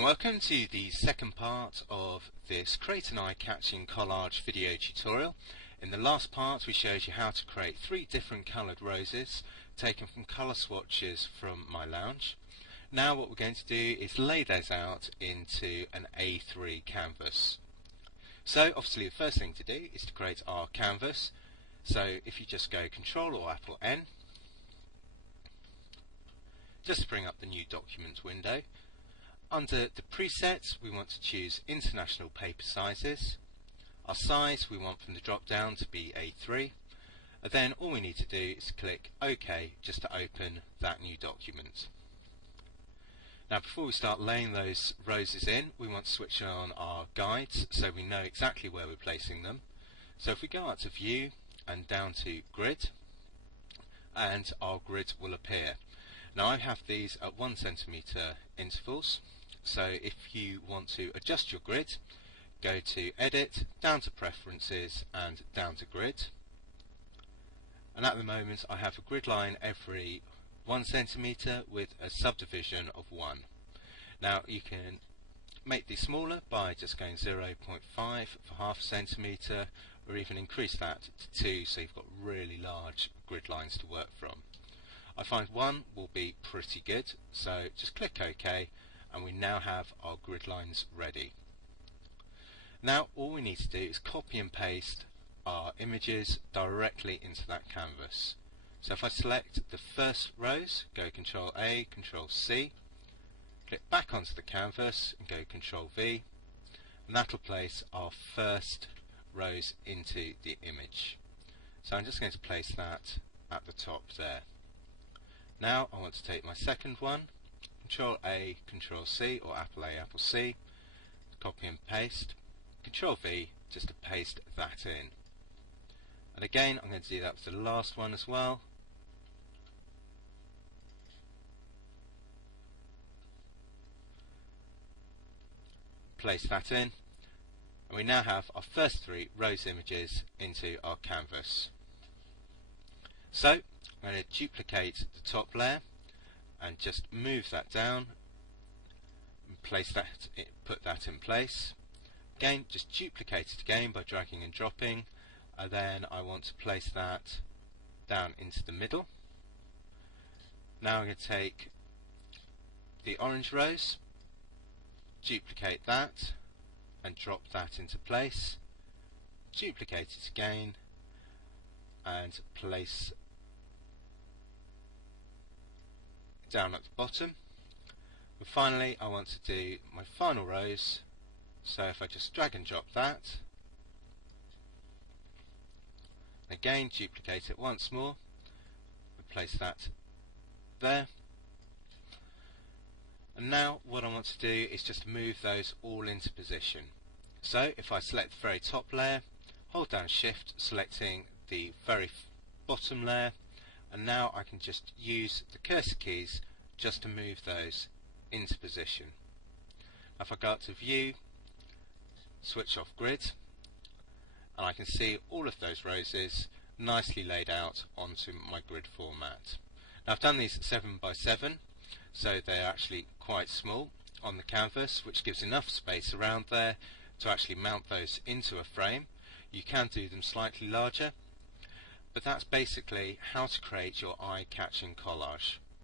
and welcome to the second part of this Create an Eye-Catching Collage video tutorial. In the last part we showed you how to create 3 different coloured roses taken from colour swatches from my lounge. Now what we're going to do is lay those out into an A3 canvas. So obviously the first thing to do is to create our canvas. So if you just go Control or Apple N, just to bring up the new document window. Under the presets we want to choose international paper sizes. Our size we want from the drop down to be A3, and then all we need to do is click OK just to open that new document. Now before we start laying those roses in, we want to switch on our guides so we know exactly where we're placing them. So if we go out to View and down to Grid, and our grid will appear. Now I have these at 1 centimetre intervals, so if you want to adjust your grid, go to Edit, down to Preferences and down to Grid. And at the moment I have a grid line every 1 centimetre with a subdivision of 1. Now you can make these smaller by just going 0.5 for half a centimetre, or even increase that to 2 so you've got really large grid lines to work from. I find 1 will be pretty good, so just click OK and we now have our grid lines ready. Now all we need to do is copy and paste our images directly into that canvas. So if I select the first rows, go Control A, Control C, click back onto the canvas and go Control V, and that will place our first rows into the image. So I'm just going to place that at the top there. Now I want to take my second one, Control A, Control C, or Apple A, Apple C, copy and paste, Control V just to paste that in. And again I'm going to do that with the last one as well. Place that in, and we now have our first 3 rose images into our canvas. So I'm going to duplicate the top layer and just move that down and place that, put that in place. Again, just duplicate it again by dragging and dropping, and then I want to place that down into the middle. Now I'm going to take the orange rose, duplicate that and drop that into place, duplicate it again and place down at the bottom. And finally I want to do my final rose, so if I just drag and drop that, again duplicate it once more and place that there. And now what I want to do is just move those all into position. So if I select the very top layer, hold down Shift, selecting the very bottom layer, and now I can just use the cursor keys just to move those into position. If I go up to View, switch off Grid, and I can see all of those roses nicely laid out onto my grid format. Now I've done these 7 by 7, so they're actually quite small on the canvas, which gives enough space around there to actually mount those into a frame. You can do them slightly larger, but that's basically how to create your eye-catching collage.